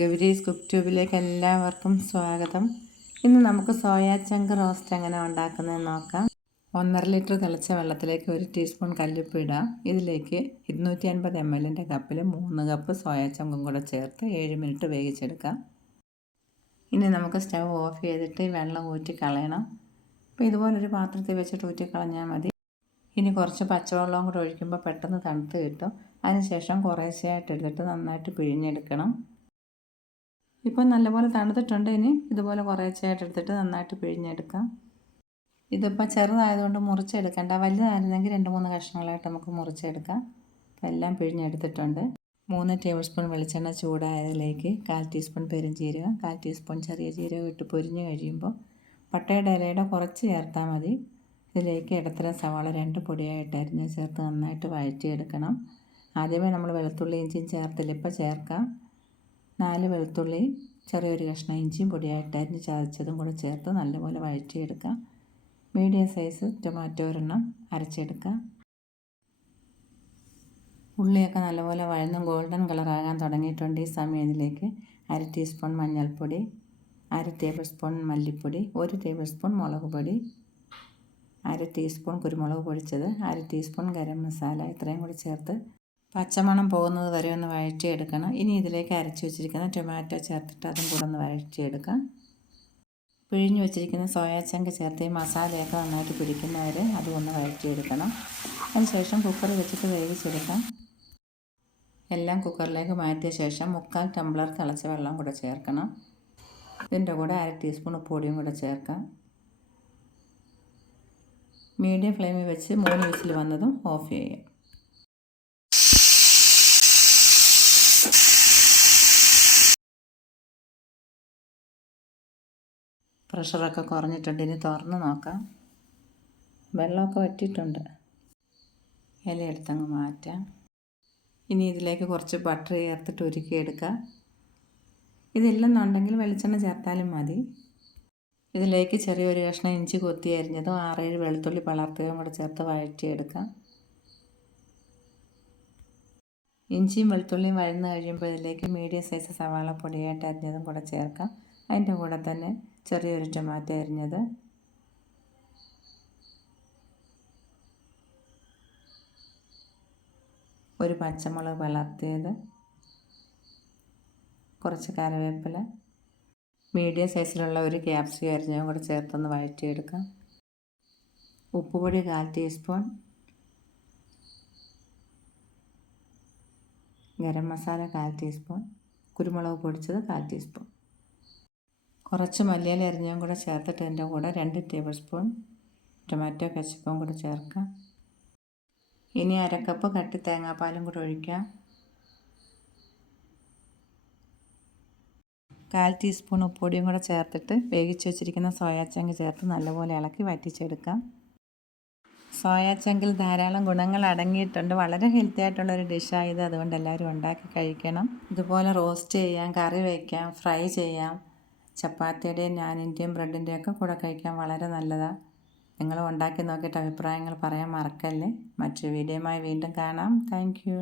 Gowri's cook ട്യൂബിലേക്ക് എല്ലാവർക്കും സ്വാഗതം. ഇന്ന് നമുക്ക് സോയാ ചങ്ക് റോസ്റ്റ് എങ്ങനെ ഉണ്ടാക്കുന്നതെന്ന് നോക്കാം. 1.5 ലിറ്റർ തിളച്ച വെള്ളത്തിലേക്ക് 1 ടീസ്പൂൺ കല്ലുപ്പ് ഇടാം. ഇതിലേക്ക് 250 ml കപ്പിൽ 3 കപ്പ് സോയാ ചങ്കും കൂടെ ചേർത്ത് 7 മിനിറ്റ് വേവിച്ചെടുക്കാം. ഇനി നമുക്ക് സ്റ്റൗ ഓഫ് ചെയ്തിട്ട് വെള്ളം ഊറ്റി കളയണം. അപ്പോൾ ഇതുപോലൊരു പാത്രത്തിൽ വെച്ചിട്ട് ഊറ്റി കളഞ്ഞാൽ മതി. ഇനി കുറച്ച് പച്ചവെള്ളവും കൂടെ ഒഴിക്കുമ്പോൾ പെട്ടെന്ന് തണുത്ത് കിട്ടും. അതിനുശേഷം കുറേശ്ശെയായിട്ട് എടുത്തിട്ട് നന്നായിട്ട് പിഴിഞ്ഞെടുക്കണം. ഇപ്പോൾ നല്ലപോലെ തണുത്തിട്ടുണ്ട്. ഇനി ഇതുപോലെ കുറേശ്ശെയായിട്ട് എടുത്തിട്ട് നന്നായിട്ട് പിഴിഞ്ഞെടുക്കാം. ഇതിപ്പോൾ ചെറുതായതുകൊണ്ട് മുറിച്ചെടുക്കേണ്ട, വലുതായിരുന്നെങ്കിൽ 2-3 കഷ്ണങ്ങളായിട്ട് നമുക്ക് മുറിച്ചെടുക്കാം. അപ്പോൾ എല്ലാം പിഴിഞ്ഞെടുത്തിട്ടുണ്ട്. 3 ടേബിൾ സ്പൂൺ വെളിച്ചെണ്ണ ചൂടായതിലേക്ക് 1/4 ടീസ്പൂൺ പെരുംജീരകം, 1/4 ടീസ്പൂൺ ചെറിയ ജീരകം ഇട്ട് പൊരിഞ്ഞ് കഴിയുമ്പോൾ പട്ടയുടെ ഇലയുടെ കുറച്ച് ചേർത്താൽ മതി. ഇതിലേക്ക് ഇടത്തരം സവാള 2 പൊടിയായിട്ട് അരിഞ്ഞ് ചേർത്ത് നന്നായിട്ട് വഴറ്റിയെടുക്കണം. ആദ്യമേ നമ്മൾ വെളുത്തുള്ളി ഇഞ്ചിയും ചേർത്തില്ല, ഇപ്പോൾ ചേർക്കാം. 4 വെളുത്തുള്ളി, ചെറിയൊരു കഷ്ണം ഇഞ്ചിയും പൊടിയായിട്ട് അരിഞ്ഞ് ചതച്ചതും കൂടെ ചേർത്ത് നല്ലപോലെ വഴറ്റിയെടുക്കാം. മീഡിയം സൈസ് ടൊമാറ്റോ ഒരെണ്ണം അരച്ചെടുക്കാം. ഉള്ളിയൊക്കെ നല്ലപോലെ വഴന്നും ഗോൾഡൻ കളറാകാൻ തുടങ്ങിയിട്ടുണ്ട്. ഈ സമയം ഇതിലേക്ക് 1/2 ടീസ്പൂൺ മഞ്ഞൾപ്പൊടി, 1/2 ടേബിൾ സ്പൂൺ മല്ലിപ്പൊടി, 1 ടേബിൾ സ്പൂൺ മുളക് പൊടി, 1/2 ടീസ്പൂൺ കുരുമുളക് പൊടിച്ചത്, 1/2 ടീസ്പൂൺ ഗരം മസാല ഇത്രയും കൂടി ചേർത്ത് പച്ചമണം പോകുന്നത് വരെ ഒന്ന് വഴറ്റിയെടുക്കണം. ഇനി ഇതിലേക്ക് അരച്ച് വെച്ചിരിക്കുന്ന ടൊമാറ്റോ ചേർത്തിട്ട് അതും കൂടെ ഒന്ന് വഴറ്റിയെടുക്കാം. പിഴിഞ്ഞ് വെച്ചിരിക്കുന്ന സോയാ ചങ്ക് ചേർത്ത് ഈ മസാലയൊക്കെ നന്നായിട്ട് പിടിക്കുന്നവരെ അതും ഒന്ന് വഴറ്റിയെടുക്കണം. അതിനുശേഷം കുക്കർ വെച്ചിട്ട് വേവിച്ചെടുക്കാം. എല്ലാം കുക്കറിലേക്ക് മാറ്റിയ ശേഷം 3/4 ടംബ്ലർ തിളച്ച വെള്ളം കൂടെ ചേർക്കണം. ഇതിൻ്റെ കൂടെ 1/2 ടീസ്പൂൺ ഉപ്പുപൊടിയും കൂടെ ചേർക്കാം. മീഡിയം ഫ്ലെയിമിൽ വെച്ച് 3 വിസിൽ വന്നതും ഓഫ് ചെയ്യാം. പ്രഷറൊക്കെ കുറഞ്ഞിട്ടുണ്ട്. ഇനി തുറന്ന് നോക്കാം. വെള്ളമൊക്കെ വറ്റിയിട്ടുണ്ട്. ഇലയെടുത്തങ്ങ് മാറ്റാം. ഇനി ഇതിലേക്ക് കുറച്ച് ബട്ടർ ചേർത്തിട്ട് ഉരുക്കിയെടുക്കാം. ഇതില്ലെന്നുണ്ടെങ്കിൽ വെളിച്ചെണ്ണ ചേർത്താലും മതി. ഇതിലേക്ക് ചെറിയൊരു കഷ്ണം ഇഞ്ചി കൊത്തി അരിഞ്ഞതും 6-7 വെളുത്തുള്ളി പളർത്തുകയും കൂടെ ചേർത്ത് വഴറ്റിയെടുക്കാം. ഇഞ്ചിയും വെളുത്തുള്ളിയും വഴന്ന് കഴിയുമ്പോൾ ഇതിലേക്ക് മീഡിയം സൈസ് സവാള പൊടിയായിട്ട് അരിഞ്ഞതും കൂടെ ചേർക്കാം. അതിൻ്റെ കൂടെ തന്നെ ചെറിയൊരു ടൊമാറ്റോ അരിഞ്ഞത്, ഒരു പച്ചമുളക് വളർത്തിയത്, കുറച്ച് കറിവേപ്പില, മീഡിയം സൈസിലുള്ള ഒരു ക്യാപ്സിക്കം അരിഞ്ഞതും കൂടെ ചേർത്തൊന്ന് വഴറ്റിയെടുക്കാം. ഉപ്പുപൊടി 1/4 ടീസ്പൂൺ, ഗരം മസാല 1/4 ടീസ്പൂൺ, കുരുമുളക് പൊടിച്ചത് 1/4 ടീസ്പൂൺ, കുറച്ച് മല്ലിയില അരിഞ്ഞതും കൂടെ ചേർത്തിട്ട് ഇതിൻ്റെ കൂടെ 2 ടേബിൾ സ്പൂൺ ടൊമാറ്റോ കെച്ചപ്പും കൂടെ ചേർക്കാം. ഇനി 1/2 കപ്പ് കട്ടി തേങ്ങാപ്പാലും കൂടെ ഒഴിക്കാം. 1/4 ടീസ്പൂൺ ഉപ്പുപൊടിയും കൂടെ ചേർത്തിട്ട് വേവിച്ച് വെച്ചിരിക്കുന്ന സോയാ ചങ്ക് ചേർത്ത് നല്ലപോലെ ഇളക്കി വറ്റിച്ചെടുക്കാം. സോയാ ചങ്കിൽ ധാരാളം ഗുണങ്ങൾ അടങ്ങിയിട്ടുണ്ട്. വളരെ ഹെൽത്തി ആയിട്ടുള്ളൊരു ഡിഷായത്. അതുകൊണ്ട് എല്ലാവരും ഉണ്ടാക്കി കഴിക്കണം. ഇതുപോലെ റോസ്റ്റ് ചെയ്യാം, കറി വയ്ക്കാം, ഫ്രൈ ചെയ്യാം. ചപ്പാത്തിയുടെയും നാനിൻ്റെയും ബ്രെഡിൻ്റെയൊക്കെ കൂടെ കഴിക്കാൻ വളരെ നല്ലതാണ്. നിങ്ങൾ ഉണ്ടാക്കി നോക്കിയിട്ട് അഭിപ്രായങ്ങൾ പറയാൻ മറക്കല്ലേ. മറ്റൊരു വീഡിയോയുമായി വീണ്ടും കാണാം. Thank you.